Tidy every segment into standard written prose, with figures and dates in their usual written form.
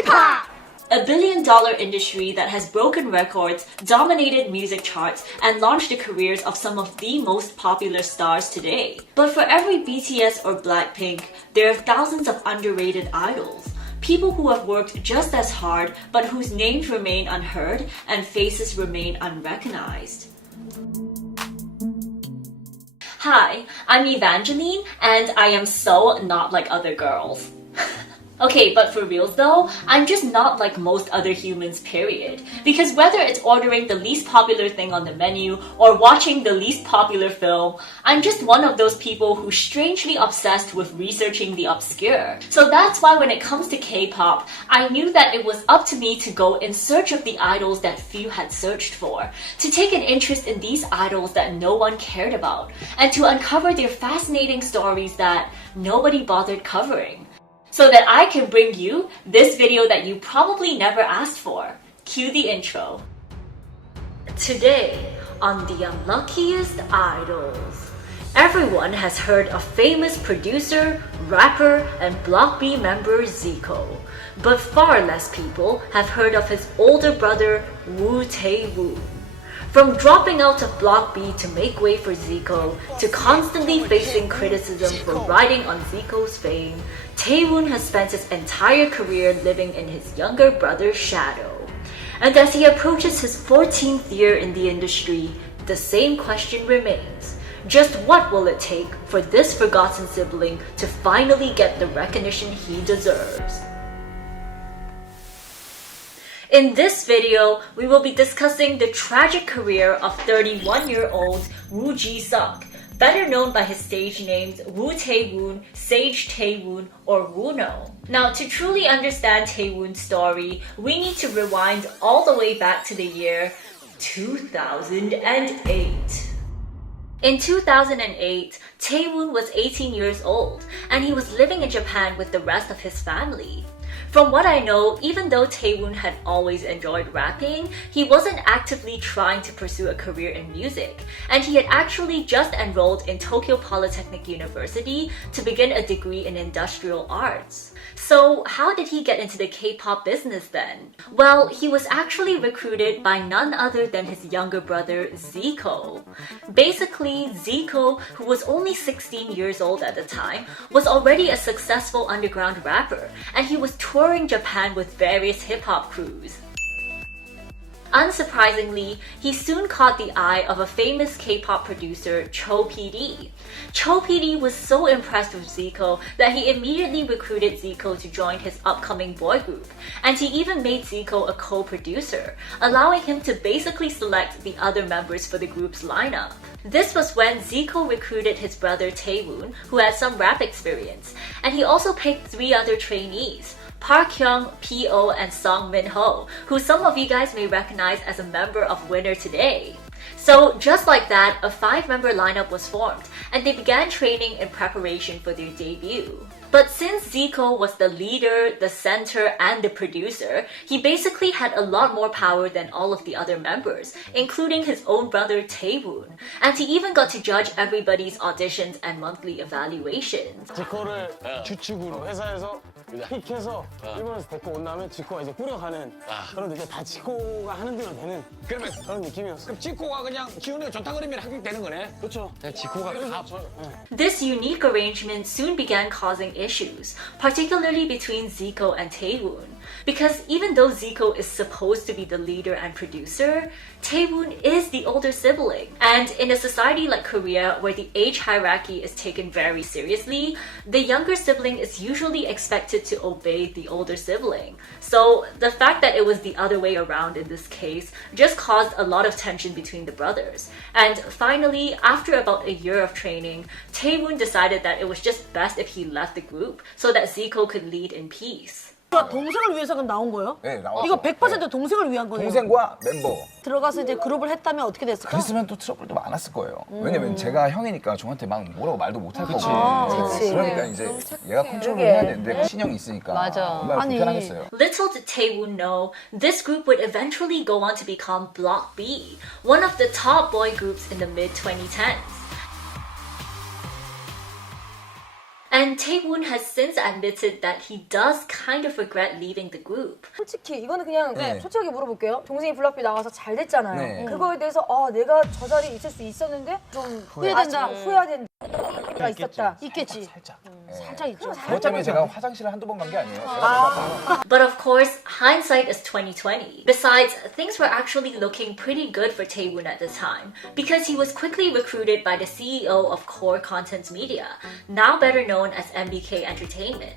K-pop! A billion-dollar industry that has broken records, dominated music charts, and launched the careers of some of the most popular stars today. But for every BTS or Blackpink, there are thousands of underrated idols. People who have worked just as hard, but whose names remain unheard and faces remain unrecognized. Hi, I'm Evangeline, and I am so not like other girls. Okay, but for reals though, I'm just not like most other humans, period. Because whether it's ordering the least popular thing on the menu or watching the least popular film, I'm just one of those people who's strangely obsessed with researching the obscure. So that's why when it comes to K-pop, I knew that it was up to me to go in search of the idols that few had searched for, to take an interest in these idols that no one cared about, and to uncover their fascinating stories that nobody bothered covering. So that I can bring you this video that you probably never asked for. Cue the intro. Today, on the Unluckiest Idols, everyone has heard of famous producer, rapper, and Block B member Zico, but far less people have heard of his older brother, Woo Taewoon. From dropping out of Block B to make way for Zico, to constantly facing criticism for riding on Zico's fame, Taewoon has spent his entire career living in his younger brother's shadow. And as he approaches his 14th year in the industry, the same question remains. Just what will it take for this forgotten sibling to finally get the recognition he deserves? In this video, we will be discussing the tragic career of 31-year-old Woo Ji-suk, better known by his stage names Woo Taewoon, Sage Taewoon, or Wuno. Now, to truly understand Taewoon's story, we need to rewind all the way back to the year 2008. In 2008, Taewoon was 18 years old, and he was living in Japan with the rest of his family. From what I know, even though Taewoon had always enjoyed rapping, he wasn't actively trying to pursue a career in music, and he had actually just enrolled in Tokyo Polytechnic University to begin a degree in industrial arts. So how did he get into the K-pop business then? Well, he was actually recruited by none other than his younger brother, Zico. Basically, Zico, who was only 16 years old at the time, was already a successful underground rapper, and he was touring Japan with various hip-hop crews. Unsurprisingly, he soon caught the eye of a famous K-pop producer, Cho PD. Cho PD was so impressed with Zico that he immediately recruited Zico to join his upcoming boy group, and he even made Zico a co-producer, allowing him to basically select the other members for the group's lineup. This was when Zico recruited his brother Taewoon, who had some rap experience, and he also picked 3 other trainees, Park Hyung, P.O., and Song Min-ho, who some of you guys may recognize as a member of Winner today. So just like that, a 5-member lineup was formed, and they began training in preparation for their debut. But since Zico was the leader, the center, and the producer, he basically had a lot more power than all of the other members, including his own brother Taewoon. And he even got to judge everybody's auditions and monthly evaluations. 지코를 주축으로 회사에서 픽해서 일본에서 데리고 온 다음에 지코가 이제 꾸려가는 그런 이제 다 지코가 하는 대로 되는 그러면 그런 느낌이었어. 그럼 지코가 그냥 기운이 좋다 그러면 합격되는 거네? 그렇죠. 지코가 This unique arrangement soon began causing issues, particularly between Zico and Taewoon. Because even though Zico is supposed to be the leader and producer, Taewoon is the older sibling. And in a society like Korea, where the age hierarchy is taken very seriously, the younger sibling is usually expected to obey the older sibling. So the fact that it was the other way around in this case just caused a lot of tension between the brothers. And finally, after about a year of training, Taewoon decided that it was just best if he left the group so that Zico could lead in peace. 동생을 위해서 그럼 나온 거예요? 네, 나왔어요. 이거 100% 동생을 위한 거네요. 동생과 멤버. 들어가서 이제 그룹을 했다면 어떻게 됐을까? 그랬으면 또 트러블도 많았을 거예요. 왜냐면 제가 형이니까 저한테 막 뭐라고 말도 못할 거고. 그치. 그러니까 이제 얘가 컨트롤을 해야 되는데 신형이 있으니까 얼마나 불편하겠어요. Little did Taewoon know, this group would eventually go on to become Block B, one of the top boy groups in the mid-2010s. And Taewoon has since admitted that he does kind of regret leaving the group. 솔직히 이거는 그냥 네. 솔직하게 물어볼게요. 동생이 블락비 나가서 잘 됐잖아요. 네. 그거에 대해서 내가 저 자리에 있을 수 있었는데 좀 후회된다. 후회된다. 가 있었다. 있겠지. 살짝. 살짝 있죠. 그것 때문에 제가 화장실을 한두 번 간 게 아니에요. But of course, hindsight is 2020. Besides, things were actually looking pretty good for Taewoon at the time because he was quickly recruited by the CEO of Core Content Media, now better known as MBK Entertainment.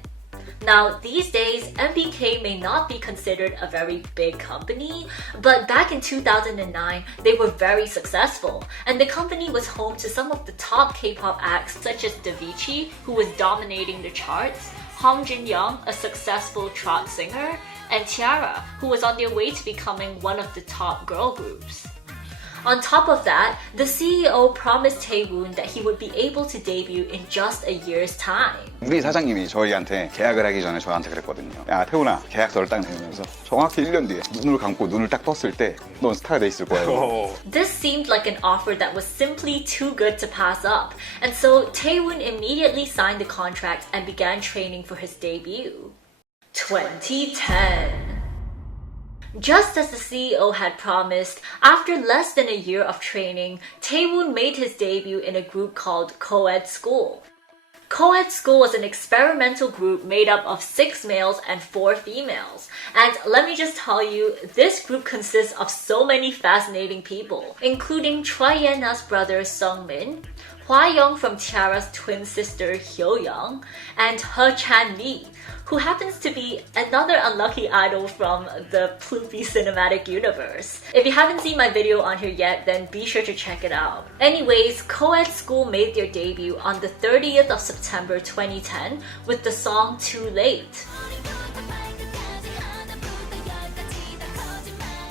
Now, these days, MBK may not be considered a very big company, but back in 2009, they were very successful, and the company was home to some of the top K-pop acts such as Davichi, who was dominating the charts, Hong Jin-young, a successful trot singer, and Tiara, who was on their way to becoming one of the top girl groups. On top of that, the CEO promised Taewoon that he would be able to debut in just a year's time. 우리 사장님이 저희한테 계약을 하기 전에 저한테 그랬거든요. 야, 태훈아, 계약서를 딱 내면서 정확히 1년 뒤에 눈을 감고 눈을 딱 떴을 때 넌 스타가 돼 있을 거야. This seemed like an offer that was simply too good to pass up, and so Taewoon immediately signed the contract and began training for his debut. 2010. Just as the CEO had promised, after less than a year of training, Taewoon made his debut in a group called Co-ed School. Co-ed School was an experimental group made up of 6 males and 4 females. And let me just tell you, this group consists of so many fascinating people, including Choi Yena's brother Sungmin, Hwa Young from Tiara's twin sister Hyo-young, and He Chan-mi, who happens to be another unlucky idol from the Ploopy cinematic universe. If you haven't seen my video on here yet, then be sure to check it out. Anyways, Co-ed School made their debut on the 30th of September 2010 with the song Too Late.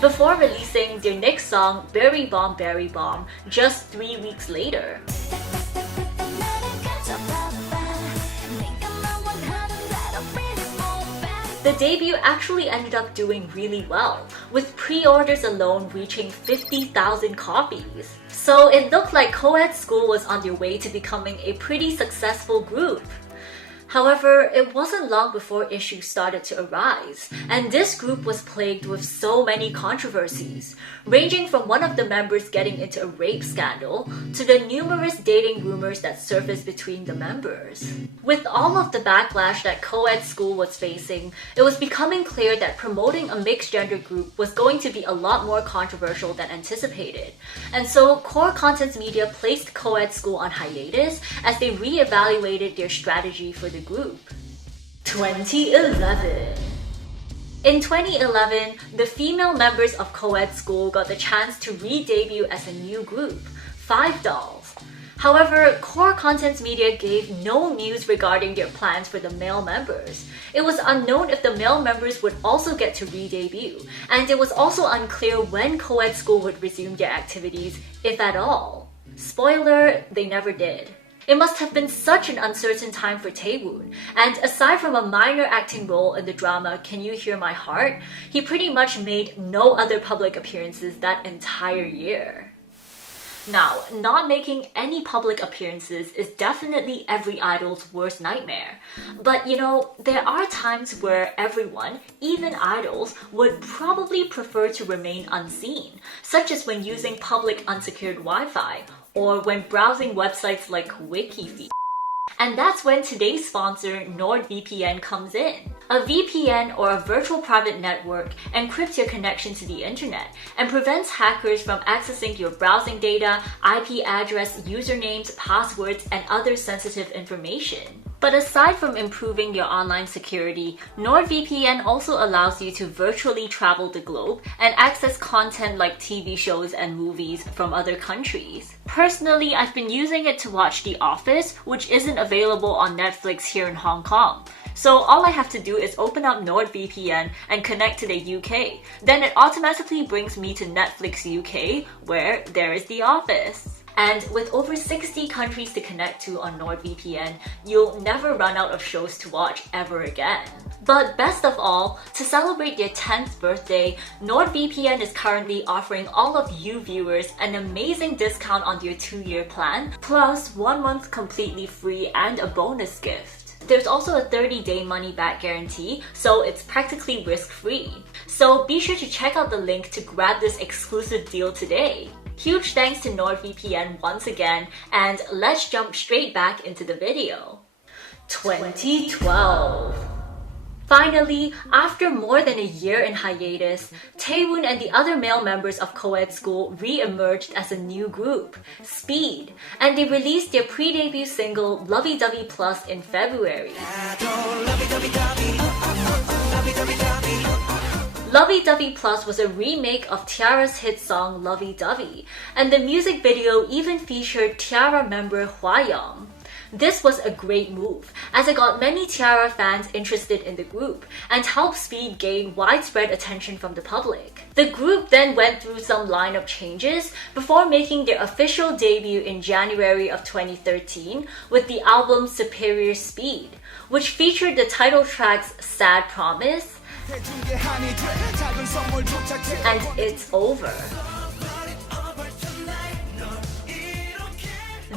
Before releasing their next song, Berry Bomb just 3 weeks later. The debut actually ended up doing really well, with pre-orders alone reaching 50,000 copies. So it looked like Co-ed School was on their way to becoming a pretty successful group. However, it wasn't long before issues started to arise, and this group was plagued with so many controversies, ranging from one of the members getting into a rape scandal to the numerous dating rumors that surfaced between the members. With all of the backlash that Co-ed School was facing, it was becoming clear that promoting a mixed-gender group was going to be a lot more controversial than anticipated. And so, Core Content Media placed Co-ed School on hiatus as they re-evaluated their strategy for the group. 2011. In 2011, the female members of Co-ed School got the chance to re-debut as a new group, Five Dolls. However, Core Content Media gave no news regarding their plans for the male members. It was unknown if the male members would also get to re-debut, and it was also unclear when Co-ed School would resume their activities, if at all. Spoiler, they never did. It must have been such an uncertain time for Taewoon, and aside from a minor acting role in the drama Can You Hear My Heart, he pretty much made no other public appearances that entire year. Now, not making any public appearances is definitely every idol's worst nightmare. But you know, there are times where everyone, even idols, would probably prefer to remain unseen, such as when using public unsecured Wi-Fi, or when browsing websites like WikiFeed. And that's when today's sponsor, NordVPN, comes in. A VPN, or a virtual private network, encrypts your connection to the internet and prevents hackers from accessing your browsing data, IP address, usernames, passwords, and other sensitive information. But aside from improving your online security, NordVPN also allows you to virtually travel the globe and access content like TV shows and movies from other countries. Personally, I've been using it to watch The Office, which isn't available on Netflix here in Hong Kong. So all I have to do is open up NordVPN and connect to the UK. Then it automatically brings me to Netflix UK, where there is The Office. And with over 60 countries to connect to on NordVPN, you'll never run out of shows to watch ever again. But best of all, to celebrate their 10th birthday, NordVPN is currently offering all of you viewers an amazing discount on their 2-year plan, plus 1 month completely free and a bonus gift. There's also a 30-day money-back guarantee, so it's practically risk-free. So be sure to check out the link to grab this exclusive deal today. Huge thanks to NordVPN once again, and let's jump straight back into the video. 2012. Finally, after more than a year in hiatus, Taewoon and the other male members of co-ed school re-emerged as a new group, Speed, and they released their pre-debut single Lovey Dovey Plus in February. Lovey Dovey Plus was a remake of Tiara's hit song Lovey Dovey, and the music video even featured Tiara member Hwayoung. This was a great move, as it got many Tiara fans interested in the group and helped Speed gain widespread attention from the public. The group then went through some lineup changes before making their official debut in January of 2013 with the album Superior Speed, which featured the title tracks Sad Promise and It's Over.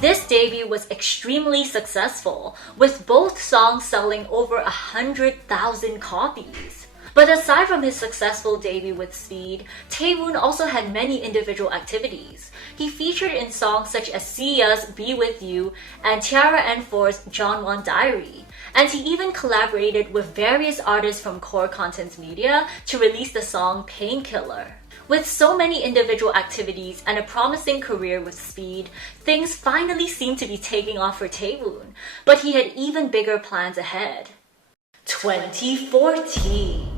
This debut was extremely successful, with both songs selling over 100,000 copies. But aside from his successful debut with Speed, Taewoon also had many individual activities. He featured in songs such as Sia's Be With You and Tiara N4's Jeonwon Diary, and he even collaborated with various artists from Core Contents Media to release the song Painkiller. With so many individual activities and a promising career with Speed, things finally seemed to be taking off for Taewoon, but he had even bigger plans ahead. 2014.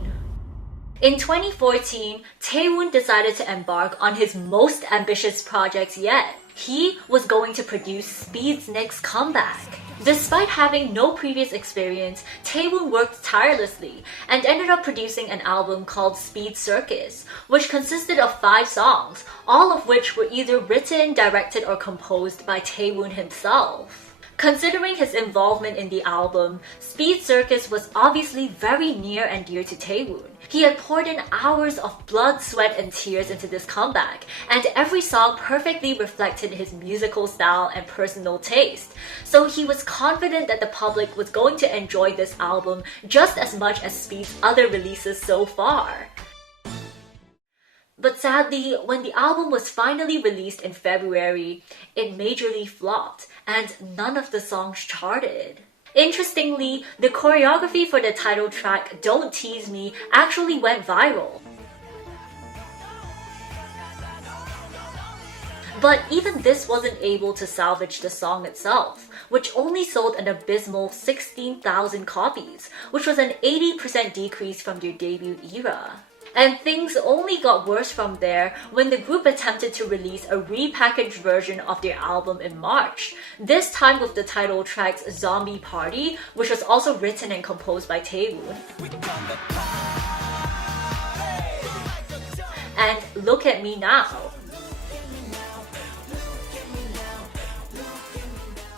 In 2014, Taewoon decided to embark on his most ambitious project yet. He was going to produce Speed's next comeback. Despite having no previous experience, Taewoon worked tirelessly and ended up producing an album called Speed Circus, which consisted of 5 songs, all of which were either written, directed, or composed by Taewoon himself. Considering his involvement in the album, Speed Circus was obviously very near and dear to Taewoon. He had poured in hours of blood, sweat, and tears into this comeback, and every song perfectly reflected his musical style and personal taste. So he was confident that the public was going to enjoy this album just as much as Speed's other releases so far. But sadly, when the album was finally released in February, it majorly flopped, and none of the songs charted. Interestingly, the choreography for the title track Don't Tease Me actually went viral. But even this wasn't able to salvage the song itself, which only sold an abysmal 16,000 copies, which was an 80% decrease from their debut era. And things only got worse from there when the group attempted to release a repackaged version of their album in March, this time with the title tracks Zombie Party, which was also written and composed by Taewoon, and Look at Me Now.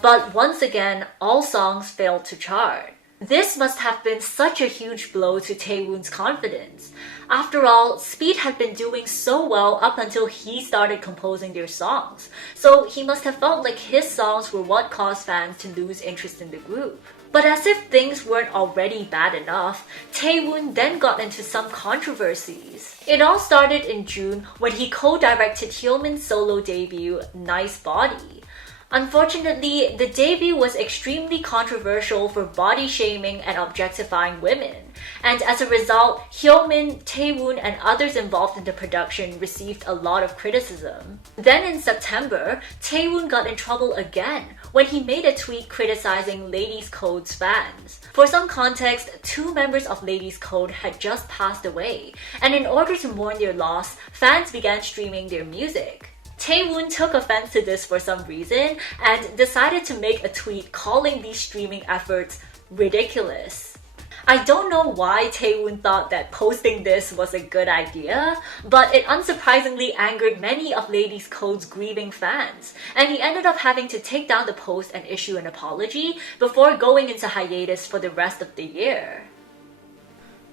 But once again, all songs failed to chart. This must have been such a huge blow to Taewoon's confidence. After all, Speed had been doing so well up until he started composing their songs, so he must have felt like his songs were what caused fans to lose interest in the group. But as if things weren't already bad enough, Taewoon then got into some controversies. It all started in June when he co-directed Hyomin's solo debut, Nice Body. Unfortunately, the debut was extremely controversial for body shaming and objectifying women, and as a result, Hyomin, Taewoon, and others involved in the production received a lot of criticism. Then in September, Taewoon got in trouble again when he made a tweet criticizing Ladies Code's fans. For some context, 2 members of Ladies Code had just passed away, and in order to mourn their loss, fans began streaming their music. Taewoon took offense to this for some reason and decided to make a tweet calling these streaming efforts ridiculous. I don't know why Taewoon thought that posting this was a good idea, but it unsurprisingly angered many of Ladies Code's grieving fans, and he ended up having to take down the post and issue an apology before going into hiatus for the rest of the year.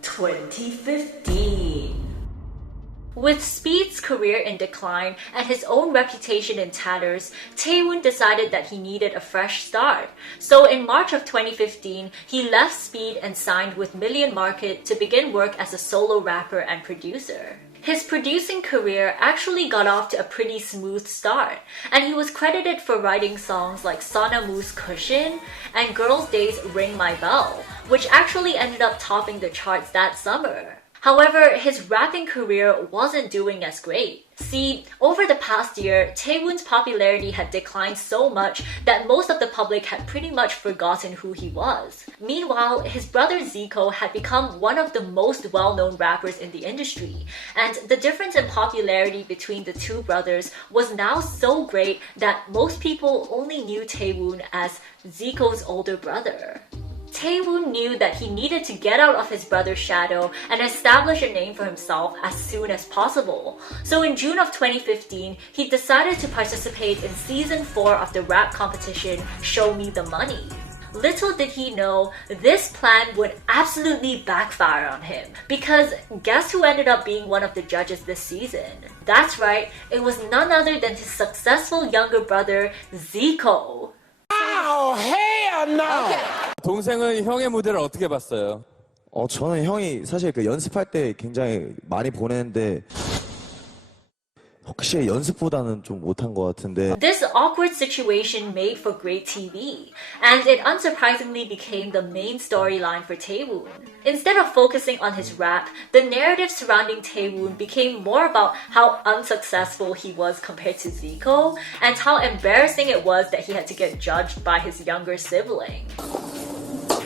2015. With Speed's career in decline and his own reputation in tatters, Taewoon decided that he needed a fresh start. So in March of 2015, he left Speed and signed with Million Market to begin work as a solo rapper and producer. His producing career actually got off to a pretty smooth start, and he was credited for writing songs like Sonamu's Cushion and Girls' Day's Ring My Bell, which actually ended up topping the charts that summer. However, his rapping career wasn't doing as great. See, over the past year, Taewoon's popularity had declined so much that most of the public had pretty much forgotten who he was. Meanwhile, his brother Zico had become one of the most well-known rappers in the industry, and the difference in popularity between the two brothers was now so great that most people only knew Taewoon as Zico's older brother. Taewoon knew that he needed to get out of his brother's shadow and establish a name for himself as soon as possible. So in June of 2015, he decided to participate in season 4 of the rap competition Show Me the Money. Little did he know, this plan would absolutely backfire on him. Because guess who ended up being one of the judges this season? That's right, it was none other than his successful younger brother, Zico. 동생은 형의 무대를 어떻게 봤어요? 저는 형이 사실 그 연습할 때 굉장히 많이 보냈는데 확실히 연습보다는 좀 못한 것 같은데. This awkward situation made for great TV, and it unsurprisingly became the main storyline for Taewoon. Instead of focusing on his rap, the narrative surrounding Taewoon became more about how unsuccessful he was compared to Zico, and how embarrassing it was that he had to get judged by his younger sibling.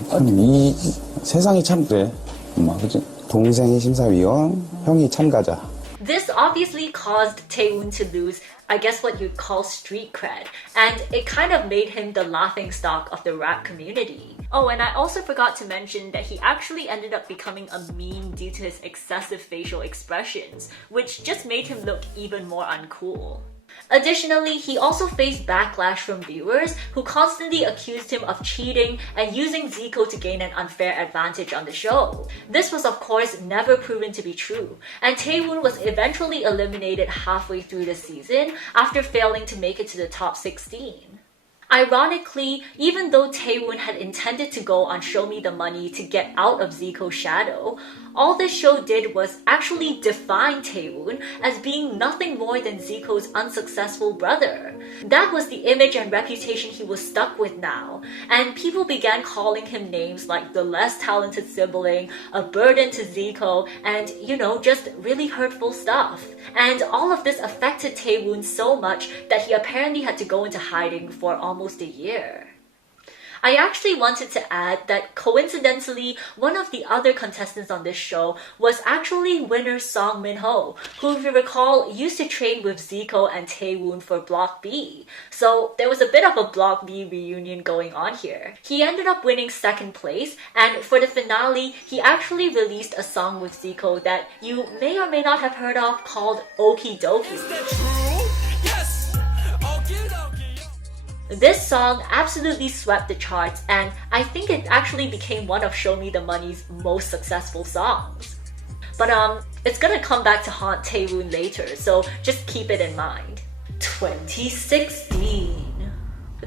아니, 이 세상이 참 그래. 엄마, 그치? 동생이 심사위원, 형이 참가자. This obviously caused Taewoon to lose, I guess what you'd call street cred, and it kind of made him the laughingstock of the rap community. Oh, and I also forgot to mention that he actually ended up becoming a meme due to his excessive facial expressions, which just made him look even more uncool. Additionally, he also faced backlash from viewers who constantly accused him of cheating and using Zico to gain an unfair advantage on the show. This was of course never proven to be true, and Taewoon was eventually eliminated halfway through the season after failing to make it to the top 16. Ironically, even though Taewoon had intended to go on Show Me the Money to get out of Zico's shadow, all this show did was actually define Taewoon as being nothing more than Zico's unsuccessful brother. That was the image and reputation he was stuck with now, and people began calling him names like the less talented sibling, a burden to Zico, and just really hurtful stuff. And all of this affected Taewoon so much that he apparently had to go into hiding for almost a year. I actually wanted to add that coincidentally, one of the other contestants on this show was actually winner Song Min-ho, who if you recall used to train with Zico and Taewoon for Block B. So there was a bit of a Block B reunion going on here. He ended up winning second place, and for the finale, he actually released a song with Zico that you may or may not have heard of called Okie Dokie. This song absolutely swept the charts, and I think it actually became one of Show Me the Money's most successful songs. But it's gonna come back to haunt Taewoon later, so just keep it in mind. 2016.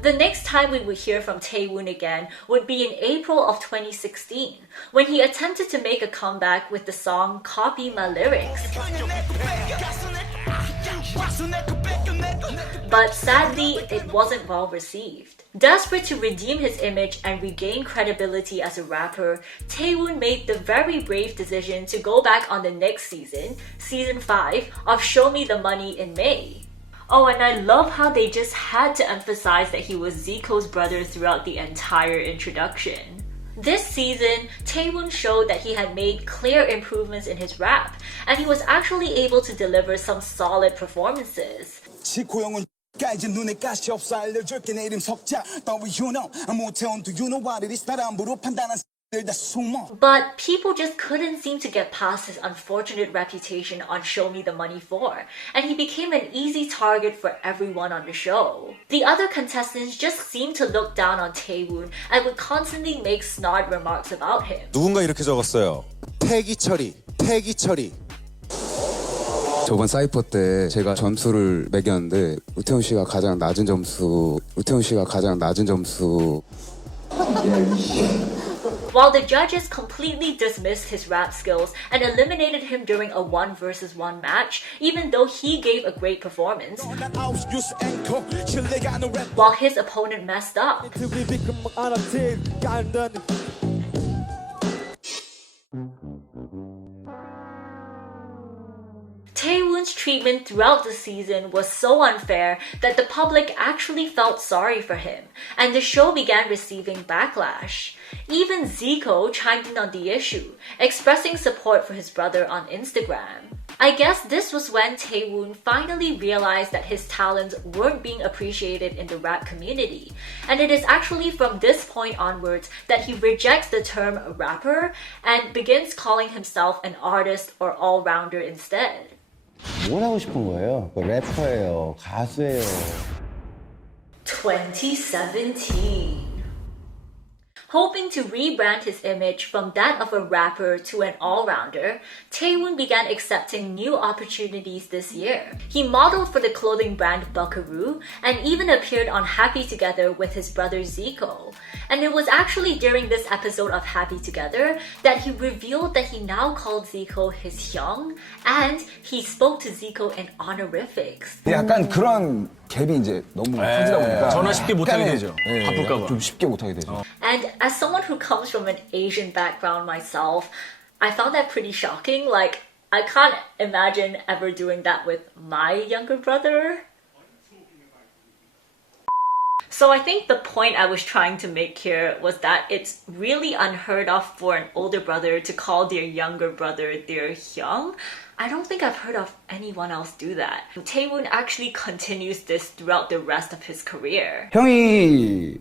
The next time we would hear from Taewoon again would be in April of 2016, when he attempted to make a comeback with the song Copy My Lyrics. But sadly, it wasn't well received. Desperate to redeem his image and regain credibility as a rapper, Taewoon made the very brave decision to go back on the next season, season 5, of Show Me the Money in May. Oh, and I love how they just had to emphasize that he was Zico's brother throughout the entire introduction. This season, Taewoon showed that he had made clear improvements in his rap, and he was actually able to deliver some solid performances. 지코 형은 이제 눈에 가시 없어 알려줄게 내 이름 석자 But you know I'm Woo Taewoon do you know what it is 날 함부로 판단한 다 숨어. But people just couldn't seem to get past his unfortunate reputation on Show Me the Money 4, and he became an easy target for everyone on the show. The other contestants just seemed to look down on Taewoon and would constantly make snide remarks about him. 누군가 이렇게 적었어요. 태기 처리, 태기 처리. 저번 사이퍼 때 제가 점수를 매겼는데 우태훈 씨가 가장 낮은 점수. While the judges completely dismissed his rap skills and eliminated him during a 1-versus-1 match, even though he gave a great performance, while his opponent messed up. Taewoon's treatment throughout the season was so unfair that the public actually felt sorry for him, and the show began receiving backlash. Even Zico chimed in on the issue, expressing support for his brother on Instagram. I guess this was when Taewoon finally realized that his talents weren't being appreciated in the rap community, and it is actually from this point onwards that he rejects the term rapper and begins calling himself an artist or all-rounder instead. 뭘 하고 싶은 거예요? 래퍼예요, 가수예요. 2017. Hoping to rebrand his image from that of a rapper to an all-rounder, Taewoon began accepting new opportunities this year. He modeled for the clothing brand Buckaroo and even appeared on Happy Together with his brother Zico. And it was actually during this episode of Happy Together that he revealed that he now called Zico his hyung, and he spoke to Zico in honorifics. 약간 그런 갭이 이제 너무 커지다 보니까 전화 쉽게 못하게 되죠. 바쁠까 봐. 좀 쉽게 못하게 되죠. And as someone who comes from an Asian background myself, I found that pretty shocking. Like, I can't imagine ever doing that with my younger brother. So I think the point I was trying to make here was that it's really unheard of for an older brother to call their younger brother their hyung. I don't think I've heard of anyone else do that. Taewoon actually continues this throughout the rest of his career. 형이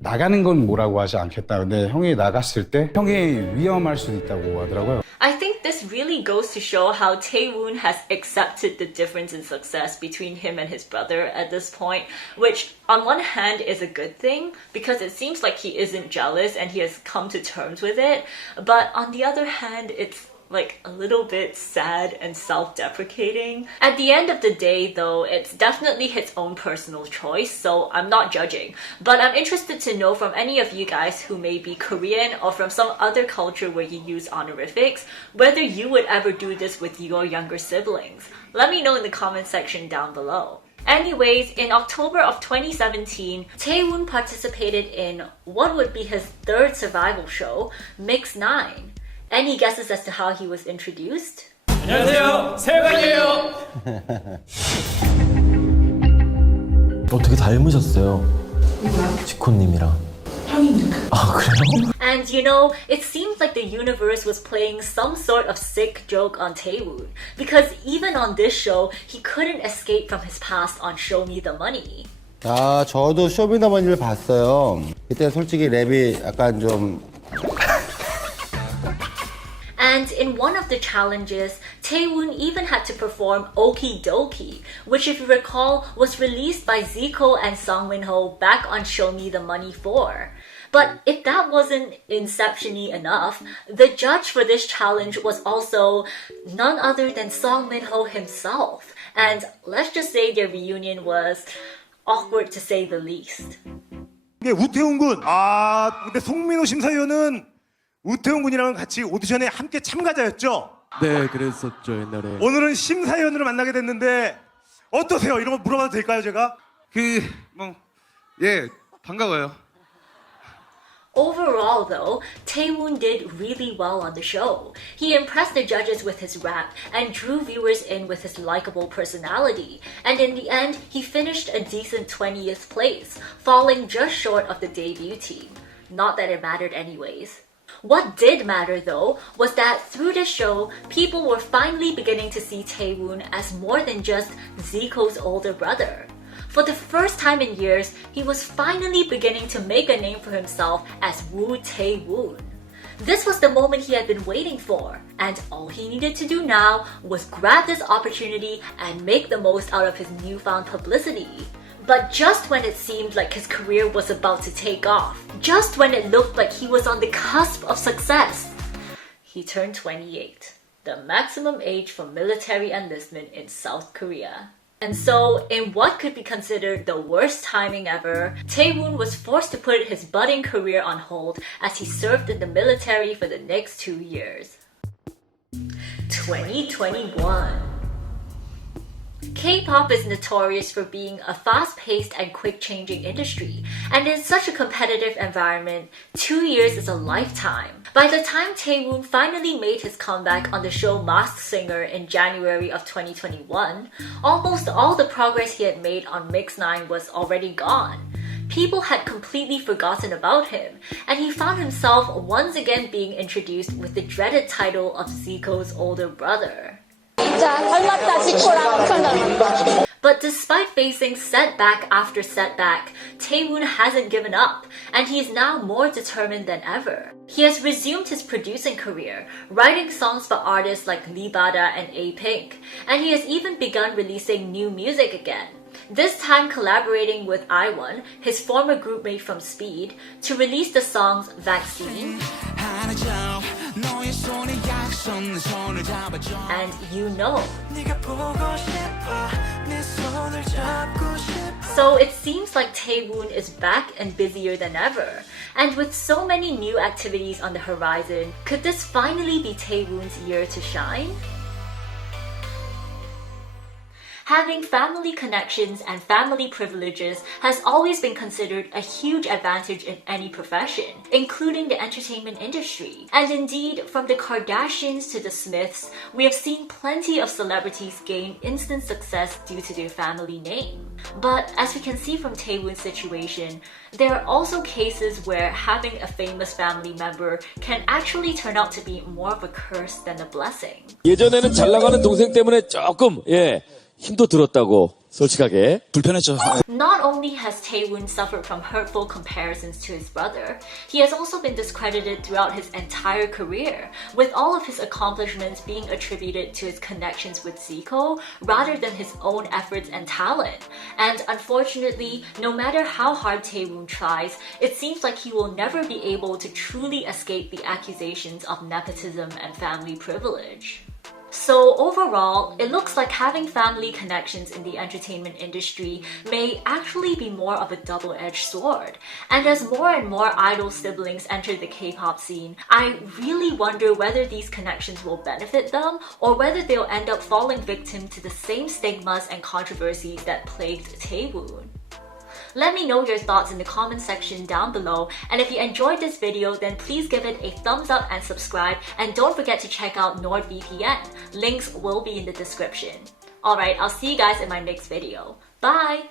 나가는 건 뭐라고 하지 않겠다. 근데 형이 나갔을 때 형이 위험할 수도 있다고 하더라고요. I think this really goes to show how Taewoon has accepted the difference in success between him and his brother at this point, which on one hand is a good thing because it seems like he isn't jealous and he has come to terms with it, but on the other hand, it's like a little bit sad and self-deprecating. At the end of the day though, it's definitely his own personal choice, so I'm not judging. But I'm interested to know from any of you guys who may be Korean or from some other culture where you use honorifics, whether you would ever do this with your younger siblings. Let me know in the comment section down below. Anyways, in October of 2017, Taewoon participated in what would be his third survival show, Mix 9. Any guesses as to how he was introduced? 안녕하세요, 세관이에요. 되게 닮으셨어요. 지코님이랑. 아, 그래요? And you know, it seems like the universe was playing some sort of sick joke on Taewoon, because even on this show, he couldn't escape from his past on Show Me the Money. 아, 저도 쇼미더머니를 봤어요. 그때 솔직히 랩이 약간 좀 And in one of the challenges, Taewoon even had to perform Okie Dokie, which if you recall was released by Zico and Song Min-ho back on Show Me the Money 4. But if that wasn't inception-y enough, the judge for this challenge was also none other than Song Min-ho himself. And let's just say their reunion was awkward to say the least. 우태훈 군. 근데 송민호 심사위원은 우태훈 군이랑 같이 오디션에 함께 참가자였죠? 네, 그랬었죠, 옛날에. 오늘은 심사위원으로 만나게 됐는데 어떠세요? 이런 거 물어봐도 될까요, 제가? 반가워요. Overall, though, Taewoon did really well on the show. He impressed the judges with his rap and drew viewers in with his likable personality. And in the end, he finished a decent 20th place, falling just short of the debut team. Not that it mattered anyways. What did matter though was that through the show, people were finally beginning to see Taewoon as more than just Zico's older brother. For the first time in years, he was finally beginning to make a name for himself as Woo Taewoon. This was the moment he had been waiting for, and all he needed to do now was grab this opportunity and make the most out of his newfound publicity. But just when it seemed like his career was about to take off, just when it looked like he was on the cusp of success, he turned 28. the maximum age for military enlistment in South Korea. And so, in what could be considered the worst timing ever, Taewoon was forced to put his budding career on hold as he served in the military for the next 2 years. 2021. K-pop is notorious for being a fast-paced and quick-changing industry, and in such a competitive environment, 2 years is a lifetime. By the time Taewoon finally made his comeback on the show Masked Singer in January of 2021, almost all the progress he had made on Mix 9 was already gone. People had completely forgotten about him, and he found himself once again being introduced with the dreaded title of Zico's older brother. But despite facing setback after setback, Taewoon hasn't given up, and he is now more determined than ever. He has resumed his producing career, writing songs for artists like Lee Bada and A.Pink, and he has even begun releasing new music again. This time collaborating with I1, his former groupmate from Speed, to release the songs Vaccine and You Know. So it seems like Taewoon is back and busier than ever. And with so many new activities on the horizon, could this finally be Taewoon's year to shine? Having family connections and family privileges has always been considered a huge advantage in any profession, including the entertainment industry. And indeed, from the Kardashians to the Smiths, we have seen plenty of celebrities gain instant success due to their family name. But as we can see from Taewoon's situation, there are also cases where having a famous family member can actually turn out to be more of a curse than a blessing. 예전에는 잘 나가는 동생 때문에 조금 힘도 들었다고 솔직하게 불편했죠. Not only has Taewoon suffered from hurtful comparisons to his brother, he has also been discredited throughout his entire career, with all of his accomplishments being attributed to his connections with Zico rather than his own efforts and talent. And unfortunately, no matter how hard Taewoon tries, it seems like he will never be able to truly escape the accusations of nepotism and family privilege. So overall, it looks like having family connections in the entertainment industry may actually be more of a double-edged sword. And as more and more idol siblings enter the K-pop scene, I really wonder whether these connections will benefit them or whether they'll end up falling victim to the same stigmas and controversies that plagued Taewoon. Let me know your thoughts in the comment section down below, and if you enjoyed this video, then please give it a thumbs up and subscribe, and don't forget to check out NordVPN. Links will be in the description. Alright, I'll see you guys in my next video. Bye!